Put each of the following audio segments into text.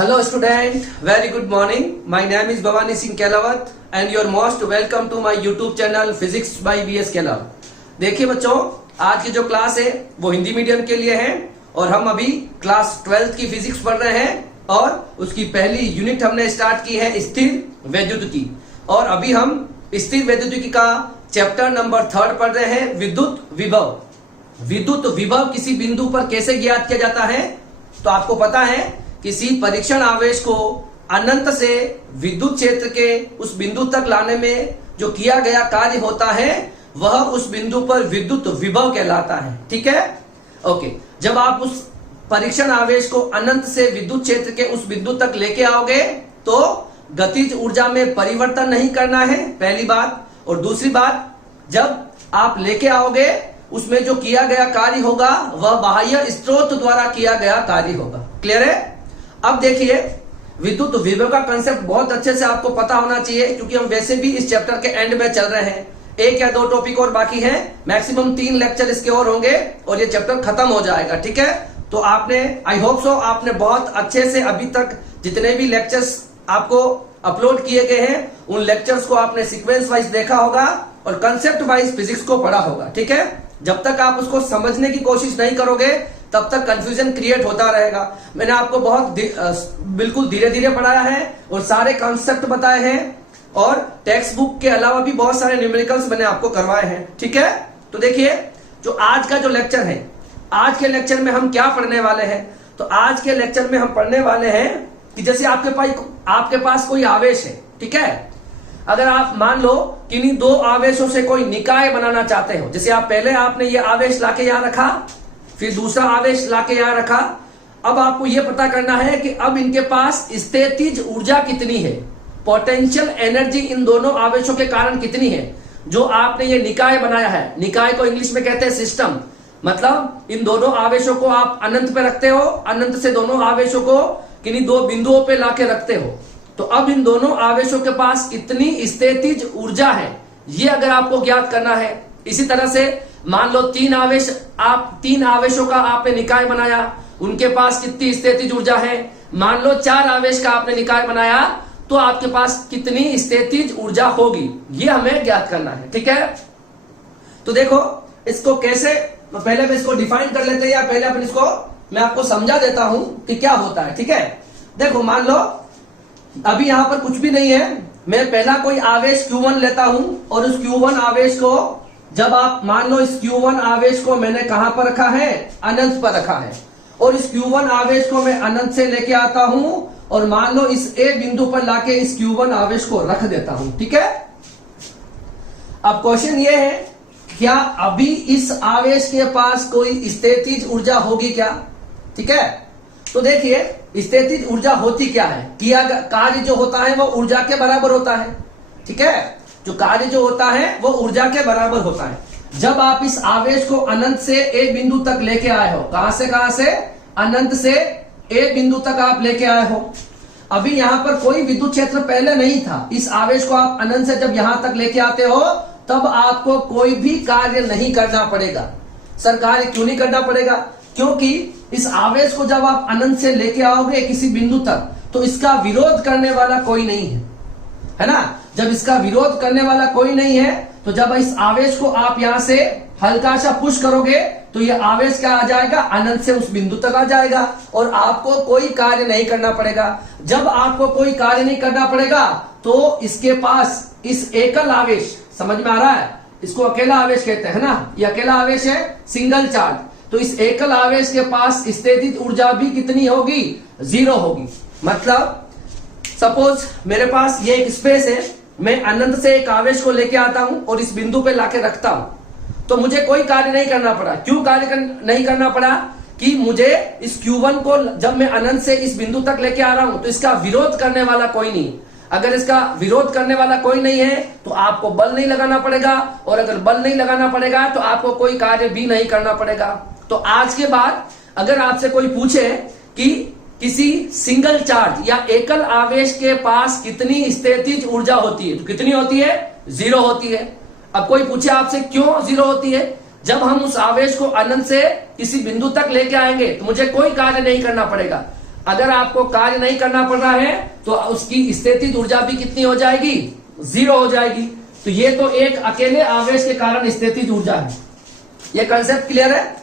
Hello student, very good morning. My name is Bhavani Singh Kelawat and you are most welcome to my YouTube channel Physics by BS Kelawat. देखिए बच्चों, आज की जो class है वो Hindi medium के लिए है और हम अभी क्लास 12th की फिजिक्स पढ़ रहे हैं और उसकी पहली यूनिट हमने स्टार्ट की है स्थिर वैद्युतिकी और अभी हम स्थिर वैद्युतिकी का चैप्टर नंबर 3 पढ़ रहे हैं विद्युत विभव। विद्युत विभव किसी बिंदु पर कैसे ज्ञात किया जाता है? तो आपको पता है किसी परीक्षण आवेश को अनंत से विद्युत क्षेत्र के उस बिंदु तक लाने में जो किया गया कार्य होता है वह उस बिंदु पर विद्युत विभव कहलाता है। ठीक है, ओके। जब आप उस परीक्षण आवेश को अनंत से विद्युत क्षेत्र के उस बिंदु तक लेके आओगे तो गतिज ऊर्जा में परिवर्तन नहीं करना है, पहली बात। और दूसरी बात, जब आप लेके आओगे उसमें जो किया गया कार्य होगा वह बाह्य स्रोत द्वारा किया गया कार्य होगा। क्लियर है? अब देखिए, विद्युत विभव का कंसेप्ट बहुत अच्छे से आपको पता होना चाहिए क्योंकि हम वैसे भी इस चैप्टर के एंड में चल रहे हैं। 1 या 2 टॉपिक और बाकी हैं, मैक्सिमम 3 लेक्चर इसके और होंगे और ये चैप्टर खत्म हो जाएगा। ठीक है, तो आपने, आई होप सो, आपने बहुत अच्छे से अभी तक जितने भी लेक्चर्स आपको अपलोड किए गए हैं उन लेक्चर्स को आपने सीक्वेंस वाइज देखा होगा और कंसेप्ट वाइज फिजिक्स को पढ़ा होगा। ठीक है, जब तक आप उसको समझने की कोशिश नहीं करोगे तब तक कंफ्यूजन क्रिएट होता रहेगा। मैंने आपको बहुत बिल्कुल धीरे धीरे पढ़ाया है और सारे कॉन्सेप्ट बताए हैं और टेक्स्ट बुक के अलावा भी बहुत सारे न्यूमेरिकल्स मैंने आपको करवाए हैं। ठीक है, तो देखिए, जो आज का जो लेक्चर है, आज के लेक्चर में हम क्या पढ़ने वाले हैं? तो आज के लेक्चर में हम पढ़ने वाले हैं कि जैसे आपके पास कोई आवेश है। ठीक है, अगर आप मान लो कि इन्हीं 2 आवेशों से कोई निकाय बनाना चाहते हो, जैसे पहले आपने ये आवेश लाके यहां रखा, फिर दूसरा आवेश लाके यहां रखा। अब आपको यह पता करना है कि अब इनके पास स्थितिज ऊर्जा कितनी है, पोटेंशियल एनर्जी इन दोनों आवेशों के कारण कितनी है। जो आपने ये निकाय बनाया है, निकाय को इंग्लिश में कहते हैं सिस्टम, मतलब इन दोनों आवेशों को आप अनंत पे रखते हो, अनंत से दोनों आवेशों को किन्हीं 2 बिंदुओं पे लाके रखते हो। तो अब इन दोनों आवेशों के पास कितनी स्थितिज ऊर्जा है ये अगर आपको ज्ञात करना है। इसी तरह से मान लो 3 आवेशों का आपने निकाय बनाया, उनके पास कितनी स्थितिज ऊर्जा है। मान लो 4 आवेश का आपने निकाय बनाया तो आपके पास कितनी स्थितिज ऊर्जा होगी, ये हमें ज्ञात करना है। ठीक है, तो देखो इसको कैसे, पहले मैं इसको डिफाइन कर लेते हैं या पहले अपन इसको मैं आपको समझा देता हूं कि क्या होता है। ठीक है, देखो मान लो अभी यहां पर कुछ भी नहीं है, मैं पहला कोई आवेश Q1 लेता हूं और उस Q1 आवेश को, जब आप मान लो इस Q1 आवेश को मैंने कहां पर रखा है, अनंत पर रखा है, और इस Q1 आवेश को मैं अनंत से लेके आता हूं और मान लो इस A बिंदु पर लाके इस Q1 आवेश को रख देता हूं। ठीक है, अब क्वेश्चन ये है, क्या अभी इस आवेश के पास कोई स्थितिज ऊर्जा होगी क्या? ठीक है, तो देखिए स्थितिज ऊर्जा होती क्या है, किया कार्य जो होता है वो ऊर्जा के बराबर होता है। ठीक है, जो कार्य जो होता है वो ऊर्जा के बराबर होता है। जब आप इस आवेश को अनंत से एक बिंदु तक लेके आए हो, कहां से अनंत से एक बिंदु तक आप लेके आए हो। अभी यहां पर कोई विद्युत क्षेत्र पहले नहीं था, इस आवेश को आप अनंत से जब यहां तक लेके आते हो तब आपको कोई भी कार्य नहीं करना पड़ेगा। सर कार्य क्यों नहीं करना पड़ेगा? क्योंकि इस आवेश को जब आप अनंत से लेके आओगे किसी बिंदु तक तो इसका विरोध करने वाला कोई नहीं है ना। जब इसका विरोध करने वाला कोई नहीं है तो जब इस आवेश को आप यहां से हल्का सा पुश करोगे तो ये आवेश क्या आ जाएगा, अनंत से उस बिंदु तक आ जाएगा और आपको कोई कार्य नहीं करना पड़ेगा। जब आपको कोई कार्य नहीं करना पड़ेगा तो इसके पास इस एकल आवेश, समझ में आ रहा है, इसको अकेला आवेश कहते हैं ना, ये अकेला आवेश है, सिंगल चार्ज। तो इस एकल आवेश के पास स्थितिज ऊर्जा भी कितनी होगी, 0 होगी। मतलब सपोज मेरे पास ये एक स्पेस है, मैं अनंत से एक आवेश को लेके आता हूं और इस बिंदु पे लाके रखता हूं, तो मुझे कोई कार्य नहीं करना पड़ा। क्यों कार्य नहीं करना पड़ा? कि मुझे इस Q1 को जब मैं अनंत से इस बिंदु तक लेके आ रहा हूं तो इसका विरोध करने वाला कोई नहीं। अगर इसका विरोध करने वाला कोई नहीं है तो आपको बल नहीं लगाना पड़ेगा और अगर बल नहीं लगाना पड़ेगा तो आपको कोई कार्य भी नहीं करना पड़ेगा। तो आज के बाद अगर आपसे कोई पूछे कि किसी सिंगल चार्ज या एकल आवेश के पास कितनी स्थितिज ऊर्जा होती है, तो कितनी होती है, 0 होती है। अब कोई पूछे आपसे क्यों 0 होती है? जब हम उस आवेश को अनंत से किसी बिंदु तक लेके आएंगे तो मुझे कोई कार्य नहीं करना पड़ेगा। अगर आपको कार्य नहीं करना पड़ रहा है तो उसकी स्थितिज ऊर्जा भी कितनी हो जाएगी, 0 हो जाएगी। तो ये तो एक अकेले आवेश के कारण स्थितिज ऊर्जा है। ये कंसेप्ट क्लियर है।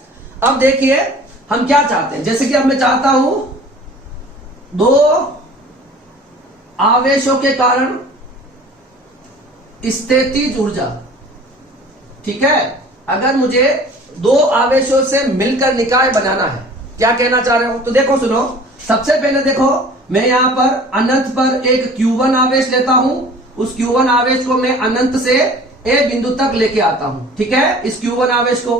अब देखिए हम क्या चाहते हैं, जैसे कि अब मैं चाहता हूं 2 आवेशों के कारण स्थितिज ऊर्जा, ठीक है। अगर मुझे 2 आवेशों से मिलकर निकाय बनाना है, क्या कहना चाह रहे हो, तो देखो सुनो। सबसे पहले देखो, मैं यहां पर अनंत पर एक Q1 आवेश लेता हूं। उस Q1 आवेश को मैं अनंत से A बिंदु तक लेके आता हूं, ठीक है। इस Q1 आवेश को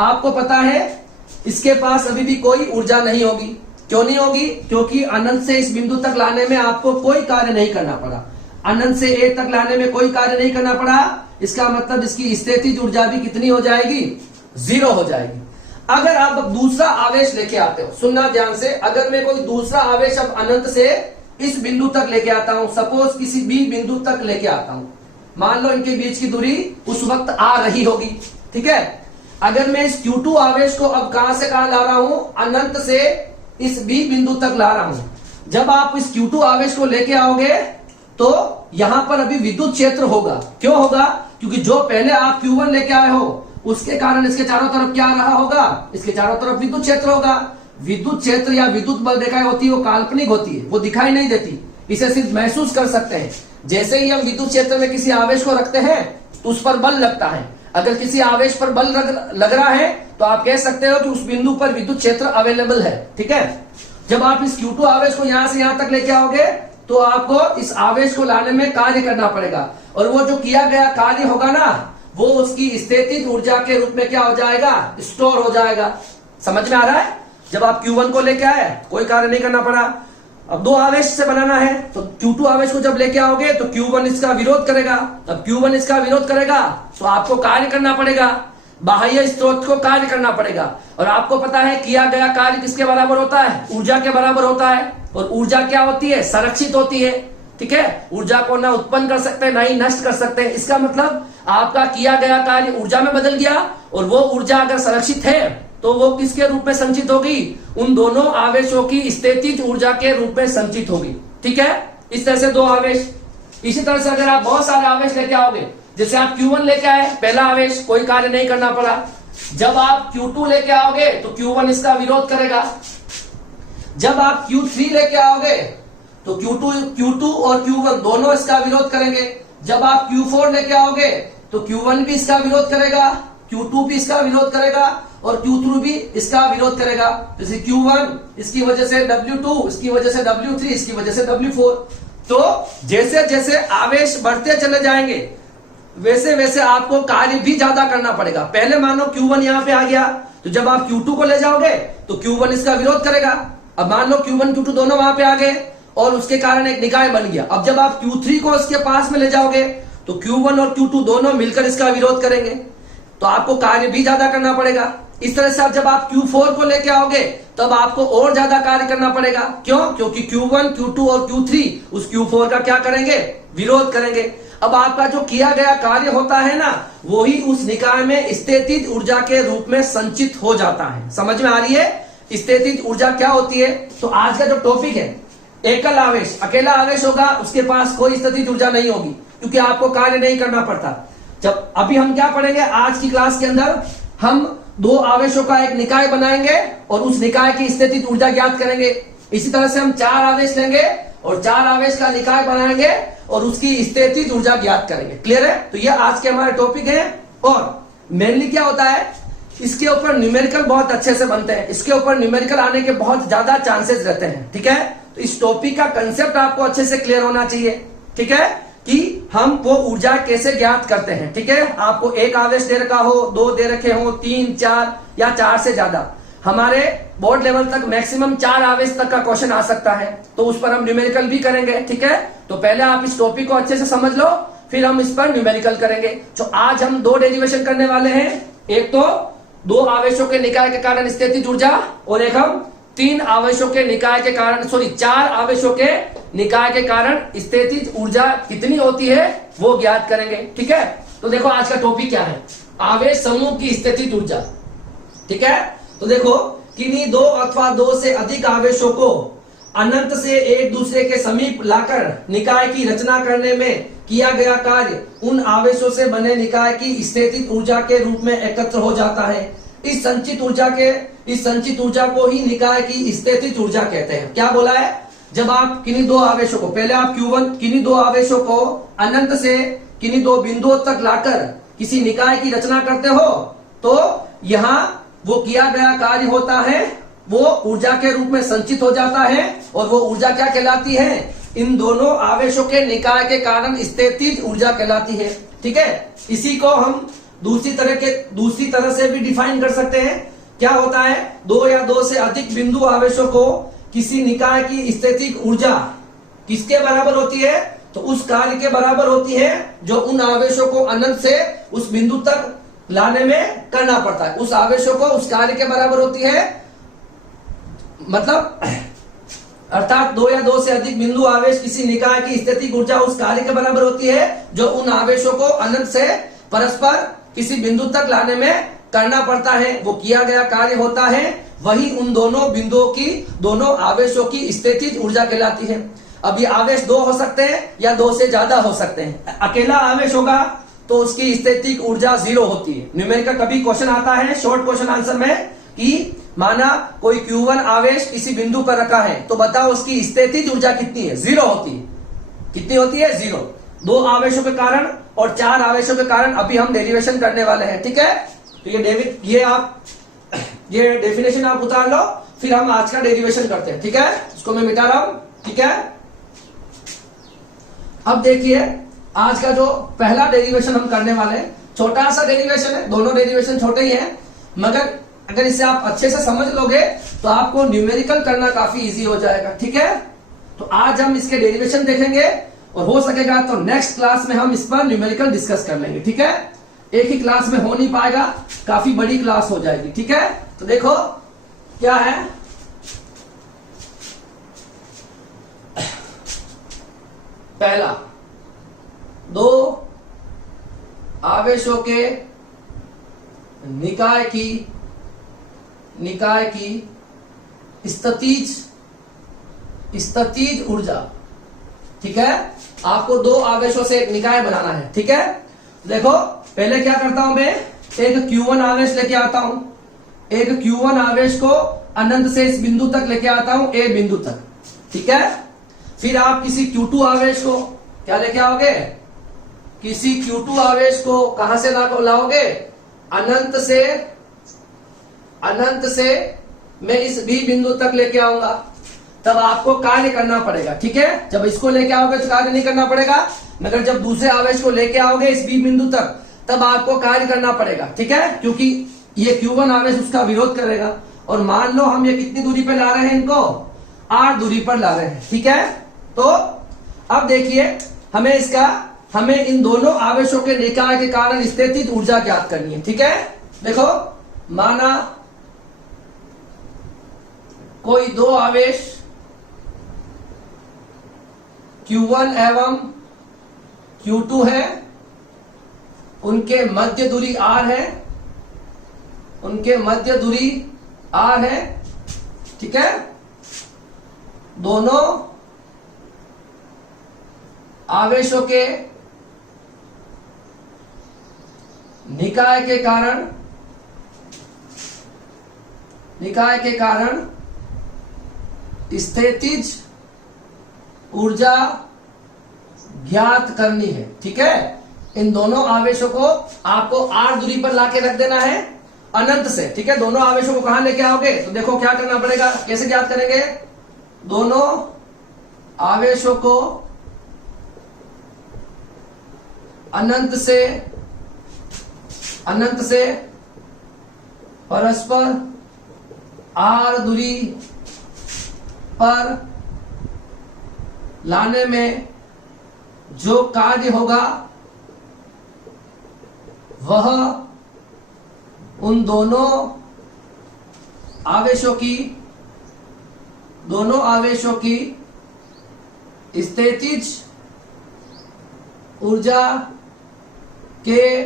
आपको पता है इसके पास अभी भी कोई ऊर्जा नहीं होगी। क्यों नहीं होगी, क्योंकि अनंत से इस बिंदु तक लाने में आपको कोई कार्य नहीं करना पड़ा। अनंत से A तक लाने में कोई कार्य नहीं करना पड़ा, इसका मतलब इसकी स्थितिज ऊर्जा भी कितनी हो जाएगी, 0 हो जाएगी। अगर आप दूसरा आवेश लेके आते हो, सुनना ध्यान से, अगर मैं कोई दूसरा आवेश अब अनंत से इस बिंदु तक लेके आता हूं, सपोज किसी भी बिंदु तक लेके आता हूं, मान लो इनके बीच की दूरी उस वक्त आ रही होगी, ठीक है। अगर मैं इस Q2 आवेश को अब कहां से कहां ला रहा हूं, अनंत से इस B बिंदु तक ला रहा हूं। जब आप इस Q2 आवेश को लेके आओगे तो यहां पर अभी विद्युत क्षेत्र होगा। क्यों होगा, क्योंकि जो पहले आप Q1 लेके आए हो उसके कारण इसके चारों तरफ क्या रहा होगा, इसके चारों तरफ विद्युत क्षेत्र होगा। विद्युत क्षेत्र या विद्युत बल रेखाएं होती है वो काल्पनिक होती है, वो दिखाई नहीं देती, इसे सिर्फ महसूस कर सकते हैं। जैसे ही हम विद्युत क्षेत्र में किसी आवेश को रखते हैं तो उस पर बल लगता है। अगर किसी आवेश पर बल लग रहा है तो आप कह सकते हो कि उस बिंदु पर विद्युत क्षेत्र अवेलेबल है, ठीक है। जब आप इस Q2 आवेश को यहां से यहां तक लेके आओगे तो आपको इस आवेश को लाने में कार्य करना पड़ेगा, और वो जो किया गया कार्य होगा ना, वो उसकी स्थितिज ऊर्जा के रूप में क्या हो जाएगा, स्टोर हो जाएगा। समझ में आ रहा है। जब आप Q1 को लेके आए कोई कार्य नहीं करना पड़ा। अब 2 आवेश से बनाना है तो Q2 आवेश को जब लेके आओगे तो Q1 इसका विरोध करेगा। अब Q1 इसका विरोध करेगा तो आपको कार्य करना पड़ेगा, बाह्य स्रोत को कार्य करना पड़ेगा। और आपको पता है किया गया कार्य किसके बराबर होता है, ऊर्जा के बराबर होता है। और ऊर्जा क्या होती है, संरक्षित होती है, ठीक है। ऊर्जा को ना उत्पन्न कर सकते ना ही नष्ट कर सकते। इसका मतलब आपका किया गया कार्य ऊर्जा में बदल गया, और वो ऊर्जा अगर संरक्षित है तो वो किसके रूप में संचित होगी, उन दोनों आवेशों की स्थितिज ऊर्जा के रूप में संचित होगी, ठीक है। इस तरह से 2 आवेश। इसी तरह से अगर आप बहुत सारे आवेश लेके आओगे, जैसे आप Q1 लेके आए, पहला आवेश, कोई कार्य नहीं करना पड़ा। जब आप Q2 लेके आओगे तो Q1 इसका विरोध करेगा। जब आप Q3 लेके आओगे तो Q2 और Q1 दोनों इसका विरोध करेंगे। जब आप Q4 लेके आओगे तो Q1 भी इसका विरोध करेगा, Q2 भी इसका विरोध करेगा, और Q3 भी इसका विरोध करेगा। जैसे Q1 इसकी वजह से W2, इसकी वजह से W3, इसकी वजह से W4। तो जैसे जैसे आवेश बढ़ते चले जाएंगे वैसे वैसे आपको कार्य भी ज्यादा करना पड़ेगा। पहले मानो Q1 यहां पे आ गया, तो जब आप Q2 को ले जाओगे तो Q1 इसका विरोध करेगा। अब मान लो Q1 Q2 दोनों वहां पे आ गए और उसके कारण एक निकाय बन गया। अब जब आप Q3 को इसके पास में ले जाओगे तो Q1 और Q2 दोनों मिलकर इसका विरोध करेंगे, तो आपको कार्य भी ज्यादा करना पड़ेगा। इस तरह से आप जब आप Q4 को लेके आओगे तब आपको और ज्यादा कार्य करना पड़ेगा। क्यों, क्योंकि Q1, Q2 और Q3 उस Q4 का क्या करेंगे, विरोध करेंगे। अब आपका जो किया गया कार्य होता है ना, वो ही उस निकाय में स्थितिज ऊर्जा के रूप में संचित हो जाता है। समझ में आ रही है स्थितिज ऊर्जा क्या होती है। तो आज का जो टॉपिक है, एकल आवेश, अकेला आवेश होगा, उसके पास कोई स्थितिज ऊर्जा नहीं होगी क्योंकि आपको कार्य नहीं करना पड़ता। जब अभी हम क्या पढ़ेंगे आज की क्लास के अंदर, हम 2 आवेशों का एक निकाय बनाएंगे और उस निकाय की स्थितिज ऊर्जा ज्ञात करेंगे। इसी तरह से हम 4 आवेश लेंगे और 4 आवेश का निकाय बनाएंगे और उसकी स्थितिज ऊर्जा ज्ञात करेंगे। क्लियर है। तो ये आज के हमारे टॉपिक है। और मेनली क्या होता है, इसके ऊपर न्यूमेरिकल बहुत अच्छे से बनते हैं, इसके ऊपर न्यूमेरिकल आने के बहुत ज्यादा चांसेस रहते हैं, ठीक है। तो इस टॉपिक का कंसेप्ट आपको अच्छे से क्लियर होना चाहिए, ठीक है, कि हम वो ऊर्जा कैसे ज्ञात करते हैं, ठीक है। आपको एक आवेश दे रखा हो, 2 दे रखे हो, 3, 4 या 4 से ज्यादा, हमारे बोर्ड लेवल तक मैक्सिमम 4 आवेश तक का क्वेश्चन आ सकता है, तो उस पर हम न्यूमेरिकल भी करेंगे, ठीक है। तो पहले आप इस टॉपिक को अच्छे से समझ लो, फिर हम इस पर न्यूमेरिकल करेंगे। तो आज हम 2 डेरिवेशन करने वाले हैं, एक तो 2 आवेशों के निकाय के कारण स्थितिज ऊर्जा, और एक हम 3 आवेशों के निकाय के कारण 4 आवेशों के निकाय के कारण स्थितिज ऊर्जा कितनी होती है वो ज्ञात करेंगे, ठीक है। तो देखो आज का टॉपिक क्या है, आवेश समूह की स्थितिज ऊर्जा, ठीक है। तो देखो किन्हीं 2 अथवा 2 से अधिक आवेशों को अनंत से एक दूसरे के समीप लाकर निकाय की रचना करने में किया गया कार्य उन आवेशों से बने निकाय की स्थितिज ऊर्जा के रूप में एकत्र हो जाता है। इस संचित ऊर्जा को ही निकाय की स्थितिज ऊर्जा कहते हैं। क्या बोला है? जब आप किन्हीं दो आवेशों को, पहले आप Q1 किन्हीं दो आवेशों को अनंत से किन्हीं दो बिंदुओं तक लाकर किसी निकाय की रचना करते हो, तो यहाँ वो किया गया कार्य होता है, वो ऊर्जा के रूप में संचित हो जाता है और वो ऊर्जा क्या कहलाती है? इन दोनों आवेशों के निकाय के कारण स्थितिज ऊर्जा कहलाती है। ठीक है, इसी को हम दूसरी तरह से भी डिफाइन कर सकते हैं। क्या होता है? दो या दो से अधिक बिंदु आवेशों को किसी निकाय की स्थितिज ऊर्जा किसके बराबर होती है? तो उस कार्य के बराबर होती है जो उन आवेशों को अनंत से उस बिंदु तक लाने में करना पड़ता है। उस आवेशों को उस कार्य के बराबर होती है, मतलब अर्थात दो या दो से अधिक बिंदु आवेश किसी निकाय की स्थितिज ऊर्जा उस कार्य के बराबर होती है जो उन आवेशों को अनंत से परस्पर किसी बिंदु तक लाने में करना पड़ता है। वो किया गया कार्य होता है, वही उन दोनों बिंदुओं की, दोनों आवेशों की स्थितिज ऊर्जा कहलाती है। अब ये आवेश दो हो सकते हैं या दो से ज्यादा हो सकते हैं। अकेला आवेश होगा तो उसकी स्थितिज ऊर्जा 0 होती है। न्यूमेरिकल कभी क्वेश्चन आता है शॉर्ट क्वेश्चन आंसर में कि माना कोई Q1 आवेश किसी बिंदु पर रखा है, तो बताओ उसकी स्थितिज ऊर्जा कितनी है? 0 होती है। कितनी होती है? 0। दो आवेशों के कारण और 4 आवेशों के कारण अभी हम डेरिवेशन करने वाले हैं। ठीक है, तो ये डेफिनेशन आप उतार लो, फिर हम आज का डेरिवेशन करते हैं। ठीक है, इसको मैं मिटा रहा हूं। ठीक है, अब देखिए आज का जो पहला डेरिवेशन हम करने वाले हैं, छोटा सा डेरिवेशन है, दोनों डेरिवेशन छोटे ही हैं, मगर अगर इसे आप अच्छे से समझ लोगे तो आपको न्यूमेरिकल करना काफी इजी हो जाएगा। ठीक है, तो आज हम इसके डेरिवेशन देखेंगे और हो सकेगा तो नेक्स्ट क्लास में हम इस पर न्यूमेरिकल डिस्कस कर लेंगे। ठीक है, एक ही क्लास में हो नहीं पाएगा, काफी बड़ी क्लास हो जाएगी। ठीक है, तो देखो क्या है, पहला, दो आवेशों के निकाय की स्थितिज ऊर्जा। ठीक है, आपको दो आवेशों से एक निकाय बनाना है। ठीक है, देखो पहले क्या करता हूं मैं, एक Q1 आवेश लेके आता हूं, एक Q1 आवेश को अनंत से इस बिंदु तक लेके आता हूं, A बिंदु तक। ठीक है, फिर आप किसी Q2 आवेश को क्या लेके आओगे? किसी Q2 आवेश को कहां से लाओगे? अनंत से मैं इस B बिंदु तक लेके आऊंगा, तब आपको कार्य करना पड़ेगा। ठीक है, जब इसको लेके आओगे तो कार्य नहीं करना पड़ेगा, मगर जब दूसरे आवेश को लेके आओगे इस B बिंदु तक, तब आपको कार्य करना पड़ेगा। ठीक है, क्योंकि ये Q1 आवेश उसका विरोध करेगा। और मान लो हम ये कितनी दूरी पर ला रहे हैं, इनको R दूरी पर ला रहे हैं। ठीक है, तो अब देखिए हमें इन दोनों आवेशों के निकाय के कारण स्थितिज ऊर्जा ज्ञात करनी है। ठीक है, देखो माना कोई दो आवेश Q1 एवं Q2 है, उनके मध्य दूरी R है। ठीक है, दोनों आवेशों के निकाय के कारण स्थितिज ऊर्जा ज्ञात करनी है। ठीक है, इन दोनों आवेशों को आपको R दूरी पर लाके रख देना है अनंत से। ठीक है, दोनों आवेशों को कहां लेके आओगे? तो देखो क्या करना पड़ेगा, कैसे ज्ञात करेंगे? दोनों आवेशों को अनंत से परस्पर R दूरी पर लाने में जो कार्य होगा वह उन दोनों आवेशों की स्थितिज ऊर्जा के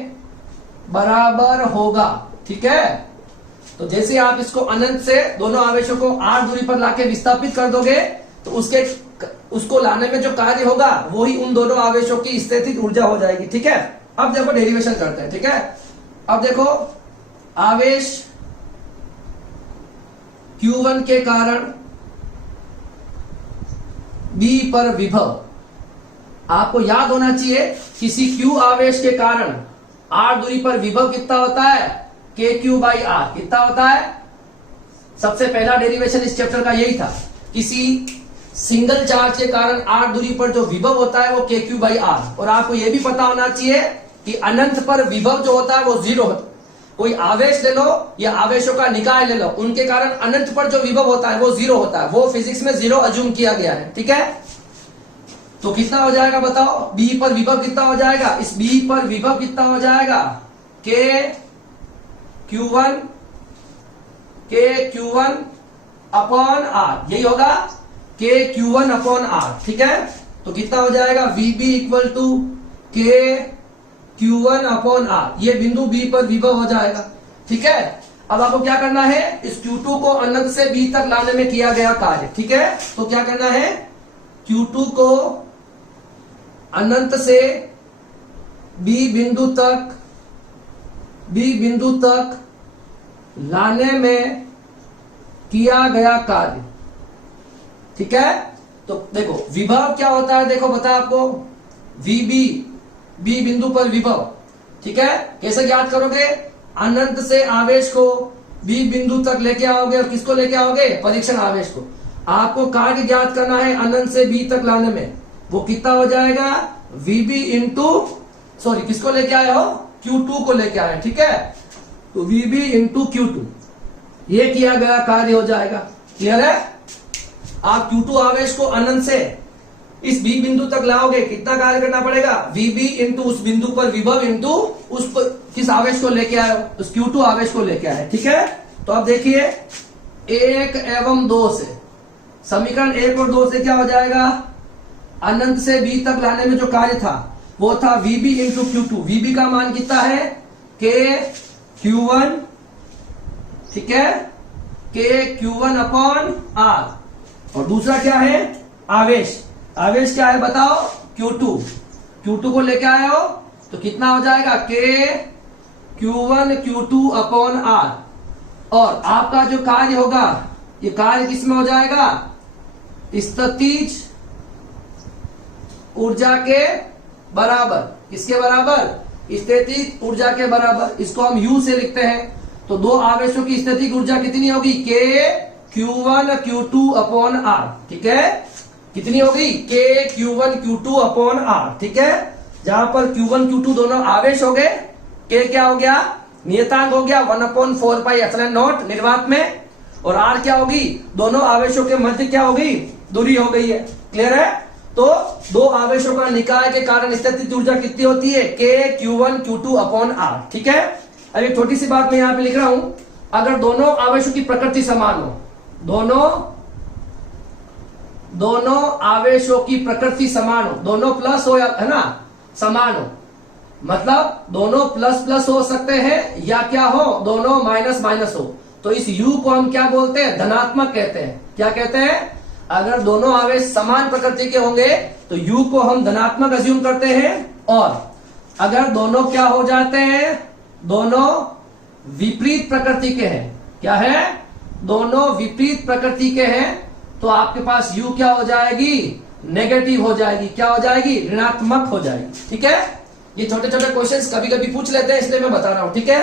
बराबर होगा। ठीक है, तो जैसे आप इसको अनंत से दोनों आवेशों को R दूरी पर लाके विस्थापित कर दोगे, तो उसको लाने में जो कार्य होगा वो ही उन दोनों आवेशों की स्थितिज ऊर्जा हो जाएगी। ठीक है, अब देखो डेरिवेशन करते हैं। ठीक है, अब देखो आवेश Q1 के कारण B पर विभव, आपको याद होना चाहिए किसी Q आवेश के कारण R दूरी पर विभव कितना होता है, KQ/R कितना होता है। सबसे पहला डेरिवेशन इस चैप्टर का यही था, किसी सिंगल चार्ज के कारण R दूरी पर जो विभव होता है वो KQ/R। और आपको यह भी पता होना चाहिए कि अनंत पर विभव जो होता है वो 0 होता है। कोई आवेश ले लो या आवेशों का निकाय ले लो, उनके कारण अनंत पर जो विभव होता है वो 0 होता है, वो फिजिक्स में 0 अज्यूम किया गया है। ठीक है, तो कितना हो जाएगा बताओ, B पर विभव कितना हो जाएगा, इस B पर विभव कितना हो जाएगा, KQ1 अपॉन R, यही होगा KQ1 अपॉन R। ठीक है, तो कितना हो जाएगा, VB equal to KQ1 upon R, ये बिंदु B पर विभव हो जाएगा। ठीक है, अब आपको क्या करना है, इस Q2 को अनंत से B तक लाने में किया गया कार्य। ठीक है, तो क्या करना है, Q2 को अनंत से B बिंदु तक लाने में किया गया कार्य। ठीक है, तो देखो विभव क्या होता है, देखो बता आपको, VB B बिंदु पर विभव। ठीक है, कैसे ज्ञात करोगे, अनंत से आवेश को B बिंदु तक लेके आओगे, और किसको लेके आओगे, परीक्षण आवेश को। आपको कार्य ज्ञात करना है अनंत से B तक लाने में, वो कितना हो जाएगा, VB इंटू, सॉरी किसको लेके आए हो, Q2 को लेके आए। ठीक है, तो VB इंटू Q2, ये किया गया कार्य हो जाएगा। क्लियर है, आप Q2 आवेश को अनंत से इस B बिंदु तक लाओगे, कितना कार्य करना पड़ेगा, VB इंटू उस बिंदु पर विभव इंटू उस किस आवेश को लेके आए हो, उस Q2 आवेश को लेके आए। ठीक है, तो अब देखिए 1 एवं 2 से, समीकरण 1 और 2 से क्या हो जाएगा, अनंत से B तक लाने में जो कार्य था वो था VB इंटू Q2। VB का मान कितना है, KQ1, ठीक है, KQ1 अपॉन R, और दूसरा क्या है, आवेश क्या है बताओ, Q2 को लेके आए हो, तो कितना हो जाएगा, KQ1 Q2 अपॉन R, और आपका जो कार्य होगा ये कार्य किसमें हो जाएगा, स्थितिज ऊर्जा के बराबर। किसके बराबर, स्थितिज ऊर्जा के बराबर, इसको हम U से लिखते हैं। तो दो आवेशों की स्थितिज ऊर्जा कितनी होगी, KQ1 Q2 अपॉन R। ठीक है, कितनी होगी, KQ1 Q2 अपॉन R। ठीक है, जहां पर Q1 Q2 दोनों आवेश हो गए, K क्या हो गया, नियतांक हो गया 1/4πε0 निर्वात में, और R क्या होगी, दोनों आवेशों के मध्य क्या होगी, दूरी हो गई है। क्लियर है, तो दो आवेशों का निकाय के कारण स्थितिज ऊर्जा कितनी होती है, KQ1 Q2 अपॉन R। ठीक है, अब एक छोटी सी बात मैं यहां पे लिख रहा हूं, अगर दोनों आवेशों की प्रकृति समान हो, दोनों आवेशों की प्रकृति समान हो, दोनों प्लस हो, है ना, समान हो, मतलब दोनों प्लस प्लस हो सकते हैं, या क्या हो, दोनों माइनस माइनस हो, तो इस U को हम क्या बोलते हैं, धनात्मक कहते हैं। क्या कहते हैं, अगर दोनों आवेश समान प्रकृति के होंगे तो U को हम धनात्मक अज्यूम करते हैं, और अगर दोनों क्या हो जाते हैं, दोनों विपरीत प्रकृति के हैं, क्या है, दोनों विपरीत प्रकृति के हैं, तो आपके पास U क्या हो जाएगी, नेगेटिव हो जाएगी। क्या हो जाएगी, ऋणात्मक हो जाएगी। ठीक है, ये छोटे छोटे क्वेश्चंस कभी कभी पूछ लेते हैं, इसलिए मैं बता रहा हूं। ठीक है,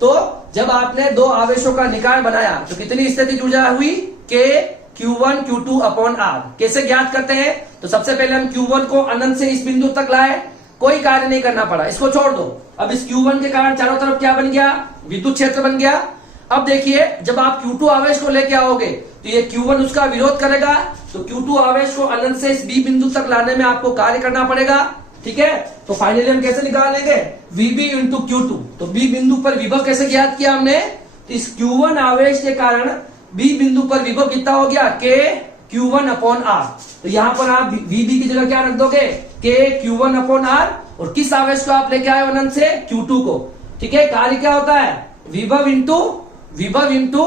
तो जब आपने दो आवेशों का निकाय बनाया तो कितनी स्थितिज ऊर्जा हुई, KQ1 Q2 अपॉन R। कैसे ज्ञात करते हैं, तो सबसे पहले हम Q1 को अनंत से इस बिंदु तक लाए, कोई कार्य नहीं करना पड़ा, इसको छोड़ दो। अब इस Q1 के कारण चारों तरफ क्या बन गया, विद्युत क्षेत्र बन गया। अब देखिए जब आप Q2 आवेश को लेके आओगे तो ये Q1 उसका विरोध करेगा, तो Q2 आवेश को अनंत से इस B बिंदु तक लाने में आपको कार्य करना पड़ेगा। ठीक है, तो फाइनली हम कैसे निकालेंगे, VB इंटू Q2। तो B बिंदु पर विभव कैसे ज्ञात किया हमने, तो इस Q1 आवेश के कारण B बिंदु पर विभव कितना हो गया, KQ1 अपॉन R। तो यहां पर आप VB की जगह क्या रख दोगे, KQ1 अपॉन R, और किस आवेश को आप लेके आए अनंत से, Q2 को। ठीक है, कार्य क्या होता है, विभव इंटू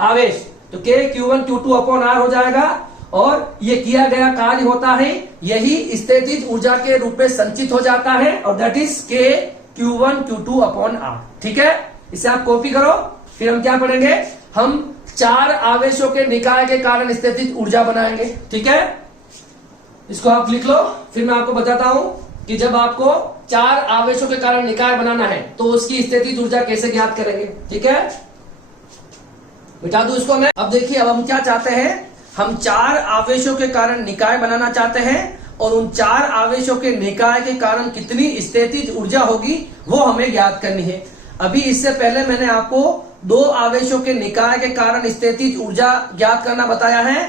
आवेश, तो KQ1 Q2 अपॉन R हो जाएगा। और ये किया गया कार्य होता है, यही स्थितिज ऊर्जा के रूप में संचित हो जाता है और दैट इज के Q1 Q2 अपॉन R। ठीक है, इसे आप कॉपी करो। फिर हम क्या पढ़ेंगे, हम 4 आवेशों के निकाय के कारण स्थितिज ऊर्जा बनाएंगे। ठीक है, इसको आप लिख लो। फिर मैं आपको बताता हूं कि जब आपको 4 आवेशों के कारण निकाय बनाना है तो उसकी स्थितिज ऊर्जा कैसे ज्ञात करेंगे। ठीक है, मिटा दूं इसको मैं। अब देखिए, अब हम क्या चाहते हैं, हम 4 आवेशों के कारण निकाय बनाना चाहते हैं और उन 4 आवेशों के निकाय के कारण कितनी स्थितिज ऊर्जा होगी वो हमें ज्ञात करनी है। अभी इससे पहले मैंने आपको 2 आवेशों के निकाय के कारण स्थितिज ऊर्जा ज्ञात करना बताया है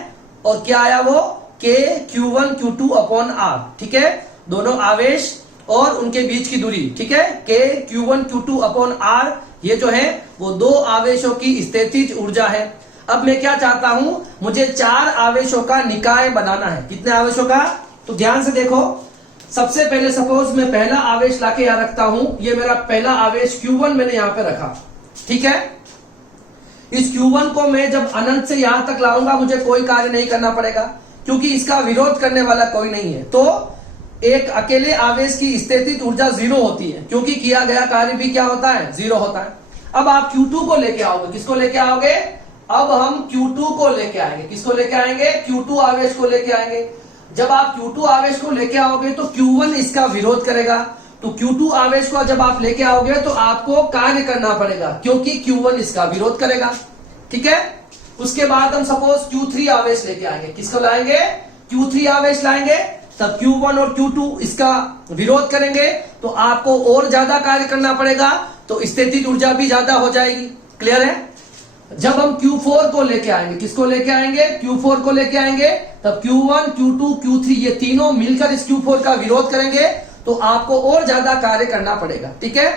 और क्या आया वो के Q1 Q2 अपॉन R। ठीक है, दोनों आवेश और उनके बीच की दूरी। ठीक है, के Q1 Q2 अपॉन R ये जो है वो 2 आवेशों की स्थितिज ऊर्जा है। अब मैं क्या चाहता हूं, मुझे 4 आवेशों का निकाय बनाना है। कितने आवेशों का, तो ध्यान से देखो। सबसे पहले सपोज मैं पहला आवेश लाके यहां रखता हूं, ये मेरा पहला आवेश Q1 मैंने यहां पे रखा। ठीक है, इस Q1 को मैं जब अनंत से यहां तक लाऊंगा मुझे कोई कार्य नहीं करना पड़ेगा क्योंकि इसका विरोध करने वाला कोई नहीं है। तो एक अकेले आवेश की स्थितिज ऊर्जा 0 होती है क्योंकि किया गया कार्य भी क्या होता है, 0 होता है। अब आप Q2 को लेके आओगे, किसको लेके आओगे, अब हम Q2 को लेके आएंगे। किसको लेके आएंगे, Q2 आवेश को लेके आएंगे। जब आप Q2 आवेश को लेके आओगे तो Q1 इसका विरोध करेगा। तो Q2 आवेश को जब आप लेके आओगे तो आपको कार्य करना पड़ेगा क्योंकि Q1 इसका विरोध करेगा। ठीक है, उसके बाद हम सपोज Q3 आवेश लेके आएंगे। किसको लाएंगे, Q3 आवेश लाएंगे। तब Q1 और Q2 इसका विरोध करेंगे तो आपको और ज्यादा कार्य करना पड़ेगा, तो स्थितिज ऊर्जा भी ज्यादा हो जाएगी। क्लियर है। जब हम Q4 को लेके आएंगे, किसको लेके आएंगे, Q4 को लेके आएंगे, तब Q1 Q2 Q3 ये तीनों मिलकर इस Q4 का विरोध करेंगे तो आपको और ज्यादा कार्य करना पड़ेगा। ठीक है,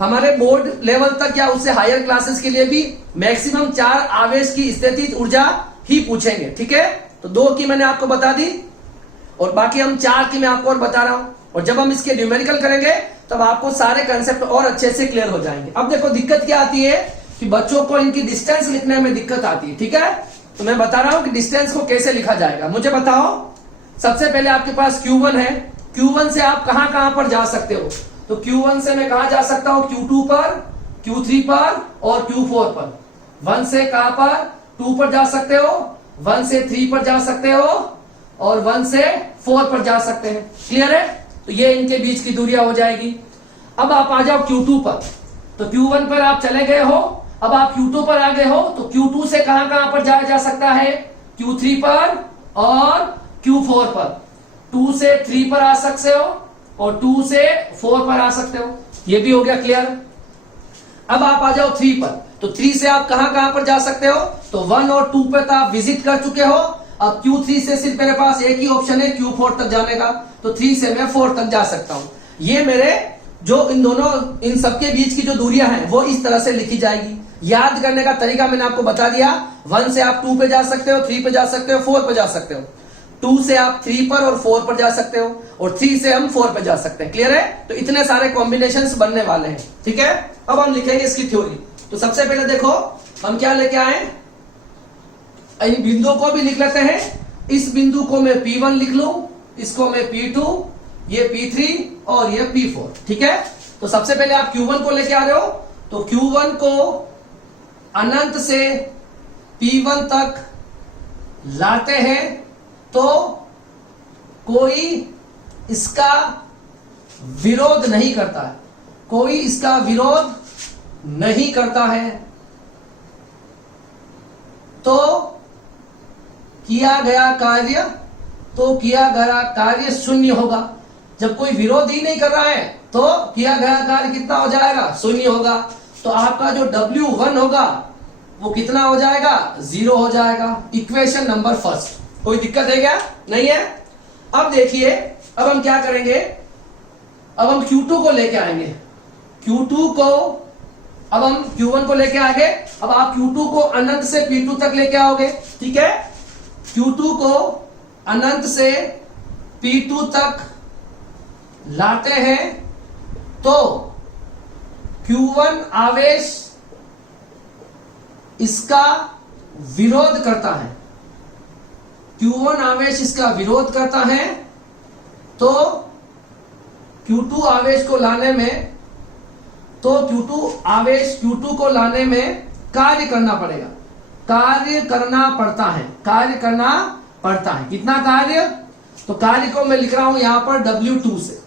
हमारे बोर्ड लेवल तक या उससे हायर क्लासेस के लिए भी मैक्सिमम 4 आवेश की स्थितिज ऊर्जा ही पूछेंगे। ठीक है, तो 2 की मैंने आपको बता दी और बाकी हम 4 की मैं आपको और बता रहा हूं। और जब हम इसके न्यूमेरिकल करेंगे तब आपको सारे कंसेप्ट और अच्छे से क्लियर हो जाएंगे। अब देखो दिक्कत क्या आती है कि बच्चों को इनकी डिस्टेंस लिखने में दिक्कत आती है। ठीक है, तो मैं बता रहा हूं कि डिस्टेंस को कैसे लिखा जाएगा। मुझे बताओ, सबसे पहले आपके पास Q1 है, Q1 से आप कहां कहां पर जा सकते हो, तो Q1 से मैं कहां जा सकता हूं, Q2 पर, Q3 पर और Q4 पर। 1 से कहां पर, 2 पर जा सकते हो, 1 से 3 पर जा सकते हो और 1 से 4 पर जा सकते हैं। क्लियर है, तो ये इनके बीच की दूरियां हो जाएगी। अब आप आ जाओ Q2 पर, तो Q1 पर आप चले गए हो, अब आप Q2 पर आ गए हो, तो Q2 से कहां कहां पर जाया जा सकता है, Q3 पर और Q4 पर। 2 से 3 पर आ सकते हो और 2 से 4 पर आ सकते हो। ये भी हो गया क्लियर। अब आप आ जाओ 3 पर, तो 3 से आप कहां कहां पर जा सकते हो, तो 1 और 2 पर तो आप विजिट कर चुके हो। अब Q3 से सिर्फ मेरे पास एक ही ऑप्शन है Q4 तक जाने का, तो 3 से मैं 4 तक जा सकता हूं। ये मेरे जो इन दोनों इन सबके बीच की जो दूरियां हैं वो इस तरह से लिखी जाएगी। याद करने का तरीका मैंने आपको बता दिया। 1 से आप 2 पे जा सकते हो, 3 पे जा सकते हो, 4 पे जा सकते हो। 2 से आप 3 पर और 4 पर जा सकते हो और 3 से हम 4 पे जा सकते हैं। क्लियर है, तो इतने सारे कॉम्बिनेशंस बनने वाले हैं। ठीक है, अब हम लिखेंगे इसकी थ्योरी। तो सबसे पहले देखो हम क्या लेके आए, इन बिंदुओं को भी लिख लेते हैं। इस बिंदु को मैं P1 लिख लूं, इसको मैं P2, ये P3 और ये P4। ठीक है, तो सबसे पहले आप Q1 को लेके आ रहे हो, तो Q1 को अनंत से P1 तक लाते हैं तो कोई इसका विरोध नहीं करता है, कोई इसका विरोध नहीं करता है, तो किया गया कार्य शून्य होगा। जब कोई विरोध ही नहीं कर रहा है तो किया गया कार्य कितना हो जाएगा, शून्य होगा। तो आपका जो W1 होगा वो कितना हो जाएगा, 0 हो जाएगा। Equation number first. कोई दिक्कत है क्या, नहीं है। अब देखिए, अब हम क्या करेंगे, अब हम Q2 को लेके आएंगे। Q2 को अब हम Q1 को लेके आएंगे, अब आप Q2 को अनंत से P2 तक लेके आओगे। ठीक है, Q2 को अनंत से P2 तक लाते हैं तो Q1 आवेश इसका विरोध करता है। Q1 आवेश इसका विरोध करता है, तो Q2 आवेश को लाने में, तो Q2 को लाने में कार्य करना पड़ेगा, कार्य करना पड़ता है। कितना कार्य? तो कार्य को मैं लिख रहा हूं यहां पर W2 से।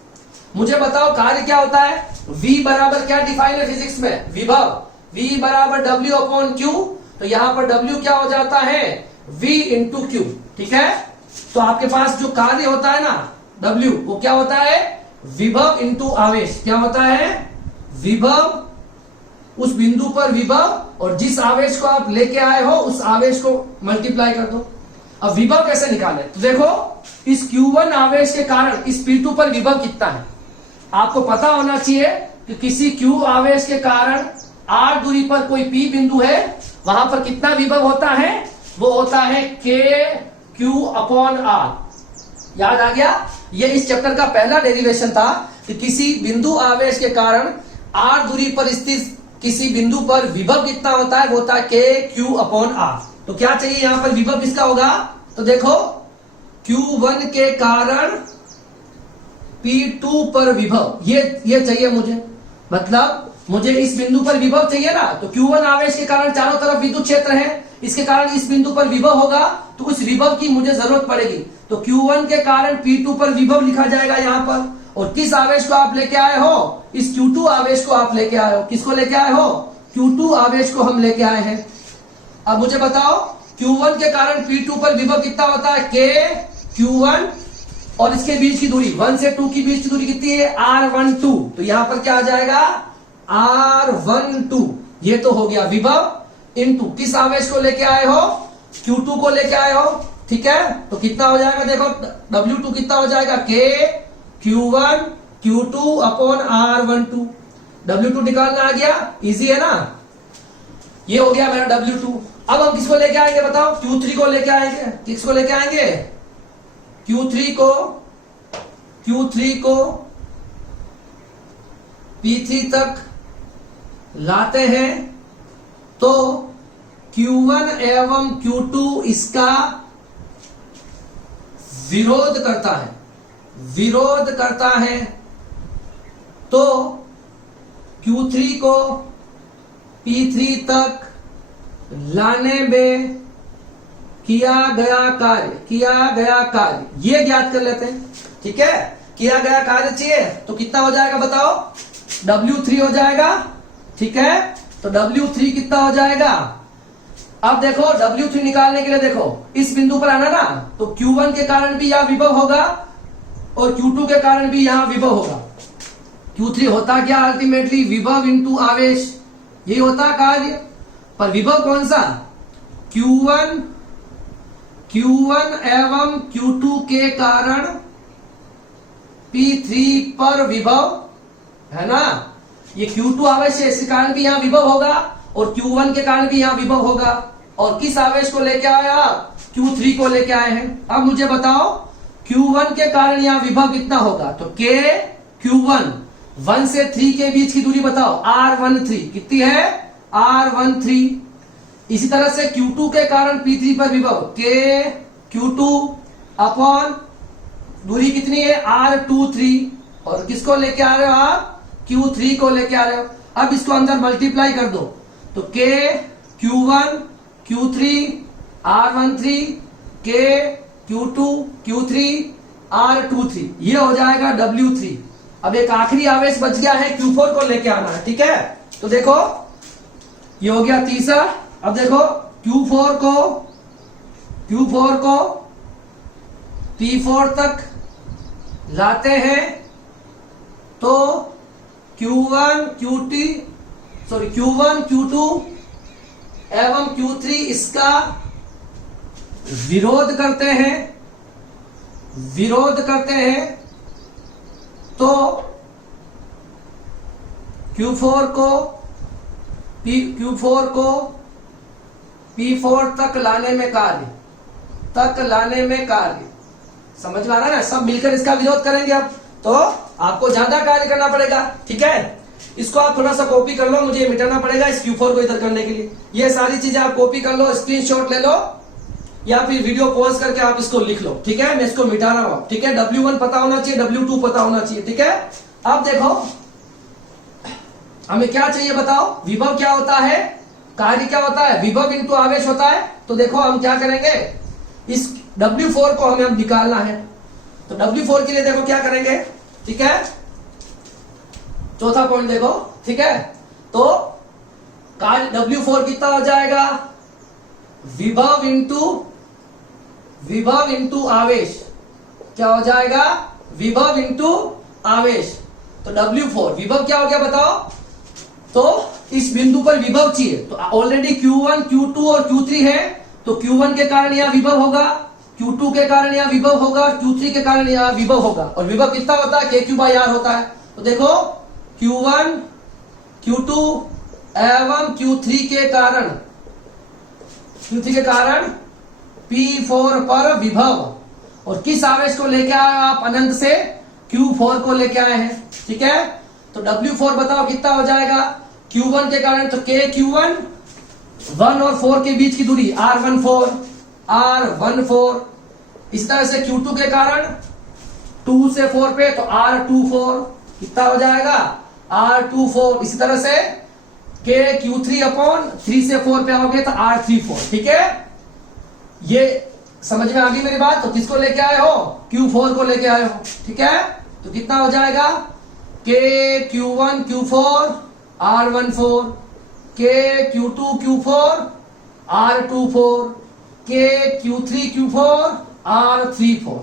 मुझे बताओ कार्य क्या होता है? V बराबर क्या डिफाइन है फिजिक्स में? विभव। V बराबर W अपॉन Q, तो यहां पर W क्या हो जाता है? V into Q। ठीक है, तो आपके पास जो कार्य होता है ना W, वो क्या होता है? विभव इंटू आवेश। क्या होता है? विभव, उस बिंदु पर विभव, और जिस आवेश को आप लेके आए हो उस आवेश को मल्टीप्लाई कर दो। अब विभव कैसे निकाले? तो देखो, इस Q1 आवेश के कारण इस P2 पर विभव कितना है आपको पता होना चाहिए कि किसी Q आवेश के कारण R दूरी पर कोई P बिंदु है, वहां पर कितना विभव होता है? वो होता है K Q अपॉन R। याद आ गया? ये इस चैप्टर का पहला डेरिवेशन था कि किसी बिंदु आवेश के कारण R दूरी पर स्थित किसी बिंदु पर विभव कितना होता है? वो होता है K Q अपॉन R। तो क्या चाहिए यहां पर? विभव किसका होगा? तो देखो, Q1 के कारण P2 पर विभव, ये चाहिए मुझे, मतलब मुझे इस बिंदु पर विभव चाहिए ना। तो Q1 आवेश के कारण चारों तरफ विद्युत क्षेत्र है, इसके कारण इस बिंदु पर विभव होगा, तो उस विभव की मुझे जरूरत पड़ेगी। तो Q1 के कारण P2 पर विभव लिखा जाएगा यहां पर। और किस आवेश को आप लेके आए हो? इस Q2 आवेश को आप लेके आए हो। किसको लेके आए हो? Q2 आवेश को हम लेके आए हैं। अब मुझे बताओ, Q1 के कारण P2 पर विभव कितना होता है? K Q1, और इसके बीच की दूरी 1 से 2 की बीच की दूरी कितनी है? R12। तो यहां पर क्या आ जाएगा? R12। ये तो हो गया विभव इंटू किस आवेश को लेके आए हो? Q2 को लेके आए हो। ठीक है, तो कितना हो जाएगा? देखो, W2 कितना हो जाएगा? K Q1 Q2 upon R12। W2 निकालना आ गया, इजी है ना? ये हो गया मेरा W2। अब हम किसको लेके आएंगे बताओ? Q3 को लेके आएंगे। किसको लेके आएंगे? Q3 को P3 तक लाते हैं, तो Q1 एवं Q2 इसका विरोध करता है, तो Q3 को P3 तक लाने में किया गया कार्य ये ज्ञात कर लेते हैं। ठीक है, किया गया कार्य चाहिए, तो कितना हो जाएगा बताओ? W3 हो जाएगा। ठीक है, तो W3 कितना हो जाएगा? अब देखो, W3 निकालने के लिए देखो, इस बिंदु पर आना ना, तो Q1 के कारण भी यहां विभव होगा और Q2 के कारण भी यहां विभव होगा। Q3 होता क्या? अल्टीमेटली विभव इंटू आवेश, यही होता कार्य। पर विभव कौन सा? Q1 एवं Q2 के कारण P3 पर विभव है ना। ये Q2 आवेश है, इसके कारण भी यहां विभव होगा, और Q1 के कारण भी यहां विभव होगा। और किस आवेश को लेके आया? Q3 को लेके आए हैं। अब मुझे बताओ, Q1 के कारण यहां विभव कितना होगा? तो K Q1, 1 से 3 के बीच की दूरी बताओ। R13 कितनी है? R13। इसी तरह से Q2 के कारण P3 पर विभव K Q2 अपॉन दूरी कितनी है? R23। और किसको लेके आ रहे हो आप? Q3 को लेके आ रहे हो। अब इसको अंदर मल्टीप्लाई कर दो, तो K Q1 Q3 R13 K Q2 Q3 R23, ये हो जाएगा W3। अब एक आखिरी आवेश बच गया है, Q4 को लेके आना है। ठीक है, तो देखो, ये हो गया तीसरा। अब देखो, Q4 को P4 तक लाते हैं, तो Q1 Q2 एवं Q3 इसका विरोध करते हैं, तो Q4 को P4 तक लाने में कार्य समझ में आ रहा है ना? सब मिलकर इसका विरोध करेंगे। अब तो आपको ज्यादा कार्य करना पड़ेगा। ठीक है, इसको आप थोड़ा सा कॉपी कर लो, मुझे ये मिटाना पड़ेगा इस Q4 को इधर करने के लिए। ये सारी चीजें आप कॉपी कर लो, स्क्रीनशॉट ले लो, या फिर वीडियो पॉज करके आप इसको लिख लो, ठीक है। मैं इसको मिटा रहा हूं, ठीक है। W1 पता होना चाहिए, W2 पता होना चाहिए, ठीक है। अब देखो हमें क्या चाहिए बताओ, विभव क्या होता है, कार्य क्या होता है, विभव इंटू आवेश होता है। तो देखो हम क्या करेंगे, इस W4 को हमें अब निकालना है। तो W4 के लिए देखो क्या करेंगे, ठीक है। चौथा पॉइंट देखो, ठीक है। तो कार्य W4 कितना हो जाएगा, विभव इंटू आवेश। क्या हो जाएगा, विभव इंटू आवेश। तो W4 विभव क्या हो गया बताओ। तो इस बिंदु पर विभव चाहिए, तो ऑलरेडी Q1 Q2 और Q3 है, तो Q1 के कारण यहां विभव होगा, Q2 के कारण यहां विभव होगा, Q3 के कारण यहां विभव होगा। और विभव कितना होता है, KQ/R होता है। तो देखो Q1 Q2 एवं Q3 के कारण P4 पर विभव, और किस आवेश को लेके आए आप अनंत से, Q4 को लेके आए हैं, ठीक है। तो W4 बताओ कितना हो जाएगा, Q1 के कारण तो KQ1, 1 और 4 के बीच की दूरी R14, इसी तरह से Q2 के कारण 2 से 4 पे तो R24 कितना हो जाएगा, R24। इसी तरह से KQ3 अपॉन 3 से 4 पे आओगे तो R34, ठीक है। ये समझ में आ गई मेरी बात। तो किसको लेके आए हो, Q4 को लेके आए हो, ठीक है। तो कितना हो जाएगा, KQ1 Q4 R14, KQ2 Q4 R24, KQ3 Q4 R34।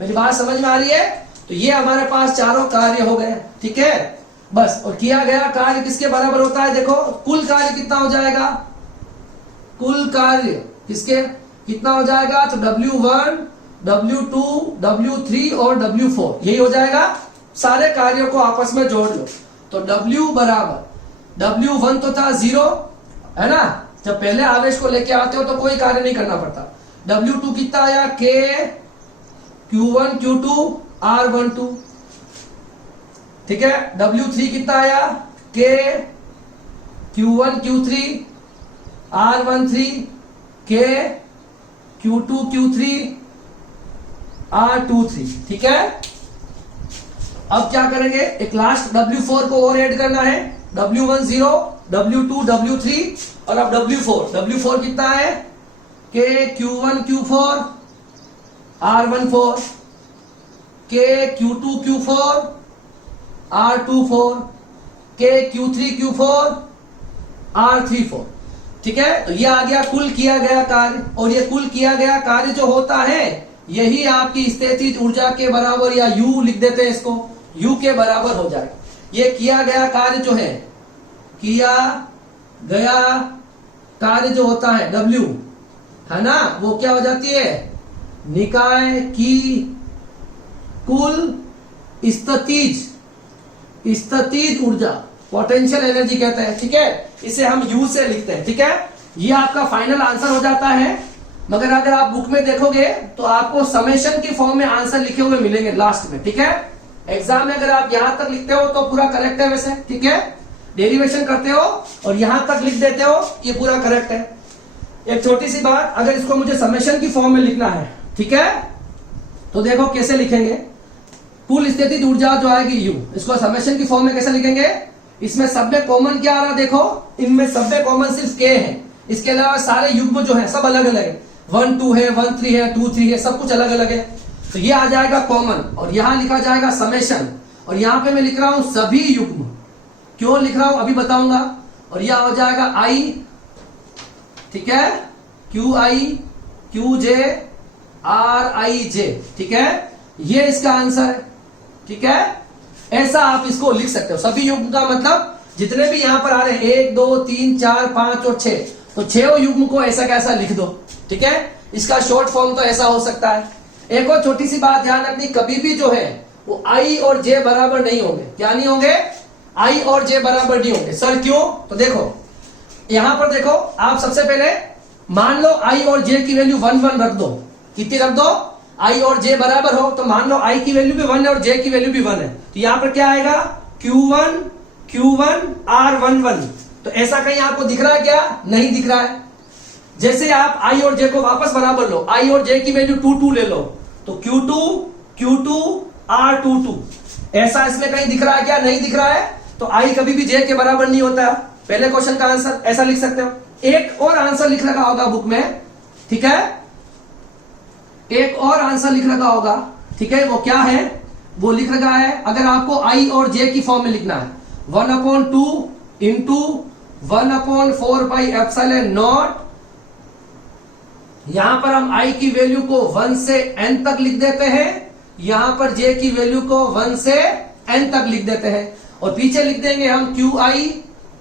मेरी बात समझ में आ रही है। तो ये हमारे पास चारों कार्य हो गए, ठीक है। बस, और किया गया कार्य किसके बराबर होता है, देखो कुल कार्य कितना हो जाएगा, कुल कार्य किसके कितना हो जाएगा, तो W1 W2 W3 और W4 यही हो जाएगा। सारे कार्यों को आपस में जोड़ लो। तो W बराबर, W1 तो था 0, है ना। जब पहले आवेश को लेके आते हो तो कोई कार्य नहीं करना पड़ता। W2 कितना आया, Q1 Q2 R12, ठीक है। W3 कितना आया, Q1 Q3 R13, Q2 Q3 R23, ठीक है। अब क्या करेंगे, एक लास्ट W4 को और ऐड करना है। W1 0, W2 W3 और अब W4 कितना है, Q1 Q4 R14, Q2 Q4 R24, Q3 Q4 R34, ठीक है। तो ये आ गया कुल किया गया कार्य। और ये कुल किया गया कार्य जो होता है यही आपकी स्थितिज ऊर्जा के बराबर, या U लिख देते हैं इसको, U के बराबर हो जाएगा। ये किया गया कार्य जो है, किया गया कार्य जो होता है W, है ना, वो क्या हो जाती है, निकाय की कुल स्थितिज ऊर्जा, पोटेंशियल एनर्जी कहते हैं, ठीक है। इसे हम U से लिखते हैं, ठीक है। ये आपका फाइनल आंसर हो जाता है। मगर अगर आप बुक में देखोगे तो आपको समेशन की फॉर्म में आंसर लिखे हुए मिलेंगे लास्ट में, ठीक है। एग्जाम में अगर आप यहां तक लिखते हो तो पूरा करेक्ट है वैसे, ठीक है। डेरिवेशन करते हो और यहां तक लिख देते हो, ये पूरा करेक्ट है। एक छोटी सी बात, अगर इसको मुझे समेशन की फॉर्म में लिखना है, ठीक है, तो देखो कैसे लिखेंगे। कुल स्थितिज ऊर्जा जो आएगी U, इसको समेशन की फॉर्म में कैसे लिखेंगे। इसमें सब में कॉमन क्या आ रहा, देखो इनमें सब में कॉमन सिर्फ K है। इसके अलावा सारे युग्म जो है सब अलग अलग है, 1 2 है, 1 3 है, 2 3 है, सब कुछ अलग अलग है। तो ये आ जाएगा कॉमन, और यहां लिखा जाएगा समेशन। और यहां पे मैं लिख रहा हूं सभी युग्म, क्यों लिख रहा हूं अभी बताऊंगा। और यह हो जाएगा I, ठीक है, QI QJ RIJ, ठीक है। ये इसका आंसर है, ठीक है। ऐसा आप इसको लिख सकते हो। सभी युग्म का मतलब जितने भी यहां पर आ रहे हैं 1 2 3 4 5 और 6, तो 6 युग्म को ऐसा कैसा लिख दो, ठीक है। इसका शॉर्ट फॉर्म तो ऐसा हो सकता है। एक और छोटी सी बात ध्यान रखनी, कभी भी जो है वो I और J बराबर नहीं होंगे। क्या नहीं होंगे, I और J बराबर नहीं होंगे। सर क्यों, तो देखो यहां पर देखो, आप सबसे पहले मान लो I और J की वैल्यू 1 1 रख दो। कितनी रख दो, I और J बराबर हो, तो मान लो I की वैल्यू भी 1 है और J की वैल्यू भी 1 है। तो यहां पर क्या आएगा, Q1 R11। तो ऐसा कहीं आपको दिख रहा है क्या, नहीं दिख रहा है। जैसे आप आई और जे को वापस बराबर लो, आई और जे की वैल्यू 2 2 ले लो, तो Q2 R22, ऐसा इसमें कहीं दिख रहा है क्या? नहीं दिख रहा है। तो आई कभी भी जे के बराबर नहीं होता है। पहले क्वेश्चन का आंसर ऐसा लिख सकते हो। एक और आंसर लिख रखा होगा बुक में, ठीक है, एक और आंसर लिख रखा होगा, ठीक है, वो क्या है? वो लिख रखा है, अगर आपको आई और जे की फॉर्म में लिखना है, 1/2 इंटू 1/4 पाई एप्सिलॉन नॉट, यहां पर हम आई की वैल्यू को 1 से n तक लिख देते हैं, यहां पर j की वैल्यू को 1 से n तक लिख देते हैं, और पीछे लिख देंगे हम qi,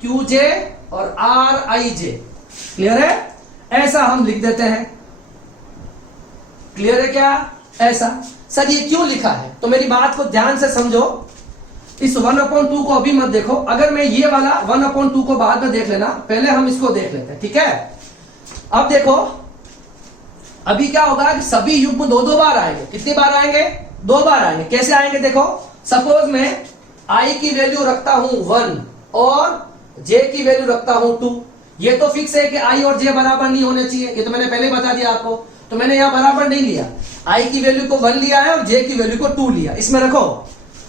qj और rij। क्लियर है? ऐसा हम लिख देते हैं। क्लियर है क्या? ऐसा। सर ये क्यों लिखा है? तो मेरी बात को ध्यान से समझो। इस 1/2 को अभी मत देखो, अगर मैं ये वाला 1/2 को बाद में देख लेना, पहले हम इसको देख लेते हैं, ठीक है? अब देखो, अभी क्या होगा कि सभी युग्म दो बार आएंगे। कितनी बार आएंगे? 2 बार आएंगे। कैसे आएंगे? देखो, सपोज मैं आई की वैल्यू रखता हूं 1 और जे की वैल्यू रखता हूं 2। ये तो फिक्स है कि आई और जे बराबर नहीं होने चाहिए, ये तो मैंने पहले बता दिया आपको। तो मैंने यहां बराबर नहीं लिया, आई की वैल्यू को 1 लिया है और जे की वैल्यू को 2 लिया। इसमें रखो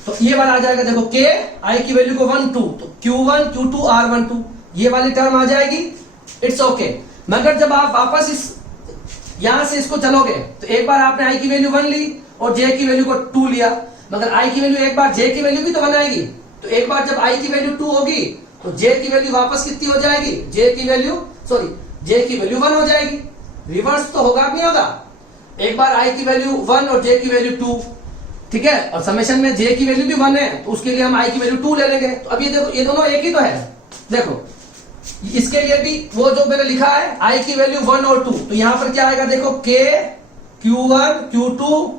तो ये वाला आ जाएगा, देखो के आई की वैल्यू को 1 2, तो Q1 Q2 R12, ये वाली टर्म आ जाएगी। It's okay. मगर जब आप वापस इस यहां से इसको चलोगे तो एक बार आपने आई की वैल्यू 1 ली और जे की वैल्यू को 2 लिया, मगर आई की वैल्यू एक बार जे की वैल्यू भी तो 1 आएगी। तो एक बार जब आई की वैल्यू 2 होगी तो जे की वैल्यू वापस कितनी हो जाएगी? जे की वैल्यू 1 हो जाएगी। रिवर्स तो होगा नहीं होगा? एक बार आई की वैल्यू 1 और जे की वैल्यू 2, ठीक है, और समेशन में जे की वैल्यू भी 1 है, तो उसके लिए हम आई की वैल्यू 2 ले लेंगे। तो अब ये देखो, ये दोनों एक ही तो है। देखो, इसके लिए भी वो जो मैंने लिखा है आई की वैल्यू 1 और 2, तो यहां पर क्या आएगा? देखो के Q1 Q2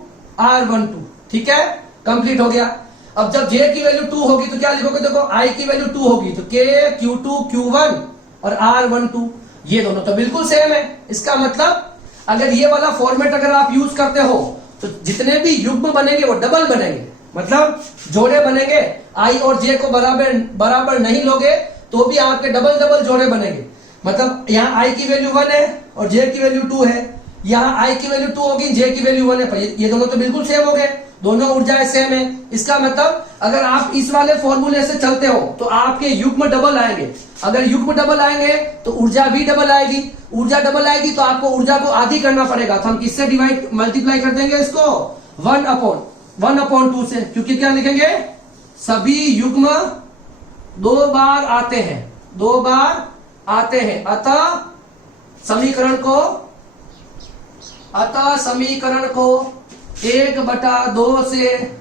R12, ठीक है, कंप्लीट हो गया। अब जब जे की वैल्यू 2 होगी तो क्या लिखोगे? देखो, आई की वैल्यू 2 होगी तो के Q2 Q1 और R12, ये दोनों तो बिल्कुल सेम है। इसका मतलब अगर ये वाला फॉर्मेट अगर आप यूज करते हो तो जितने भी युग्म बनेंगे वो डबल बनेंगे, मतलब जोड़े बनेंगे। आई और जे को बराबर नहीं लोगे तो भी आपके डबल जोड़े बनेंगे। मतलब यहाँ आई की वैल्यू 1 है और जे की वैल्यू 2 है, यहाँ आई की वैल्यू 2 होगी, जे की वैल्यू 1 है, पर ये दोनों तो बिल्कुल सेम हो गए, दोनों ऊर्जाएं सेम है। इसका मतलब अगर आप इस वाले फॉर्मूले से चलते हो तो आपके युग्म डबल आएंगे। अगर युग्म डबल आएंगे तो ऊर्जा भी डबल आएगी। ऊर्जा डबल आएगी तो आपको ऊर्जा को आधी करना पड़ेगा। तो हम किससे मल्टीप्लाई कर देंगे इसको? 1/2 से, क्योंकि क्या लिखेंगे? सभी युग्म 2 बार आते हैं, 2 बार आते हैं। अतः समीकरण को 1/2 से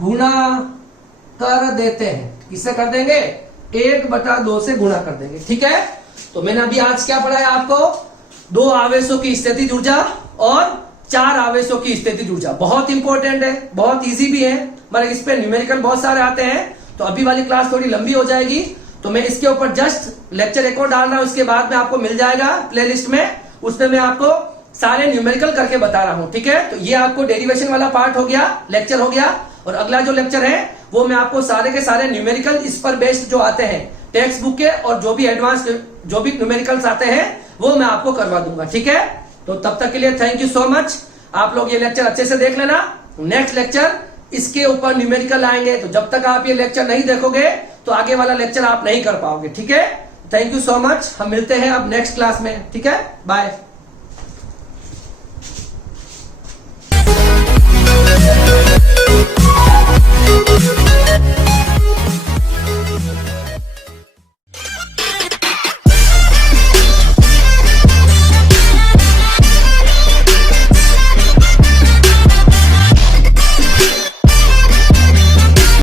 गुणा कर देते हैं। किससे कर देंगे? 1/2 से गुणा कर देंगे, ठीक है। तो मैंने अभी आज क्या पढ़ाया आपको? 2 आवेशों की स्थितिज ऊर्जा और 4 आवेशों की स्थितिज ऊर्जा। बहुत इंपॉर्टेंट है, बहुत इजी भी है, मगर इस पे न्यूमेरिकल बहुत सारे आते हैं। तो अभी वाली क्लास थोड़ी लंबी हो जाएगी, तो मैं इसके ऊपर जस्ट लेक्चर एक और डाल रहा हूं, उसके बाद में आपको मिल जाएगा प्लेलिस्ट में, उसमें मैं आपको सारे न्यूमेरिकल करके बता रहा हूं, ठीक है। तो ये आपको डेरिवेशन वाला पार्ट हो गया, लेक्चर हो गया, और अगला जो लेक्चर है वो मैं आपको सारे के सारे न्यूमेरिकल इस पर बेस्ड जो आते हैं टेक्स्ट बुक के, और जो भी एडवांस जो भी न्यूमेरिकल्स आते हैं वो मैं आपको करवा दूंगा, ठीक है। तो तब तक के लिए थैंक यू सो मच। आप लोग ये लेक्चर अच्छे से देख लेना। नेक्स्ट लेक्चर इसके ऊपर न्यूमेरिकल आएंगे, तो जब तक आप ये लेक्चर नहीं देखोगे तो आगे वाला लेक्चर आप नहीं कर पाओगे, ठीक है। Thank you so much. हम मिलते हैं अब नेक्स्ट क्लास में, ठीक है। बाय।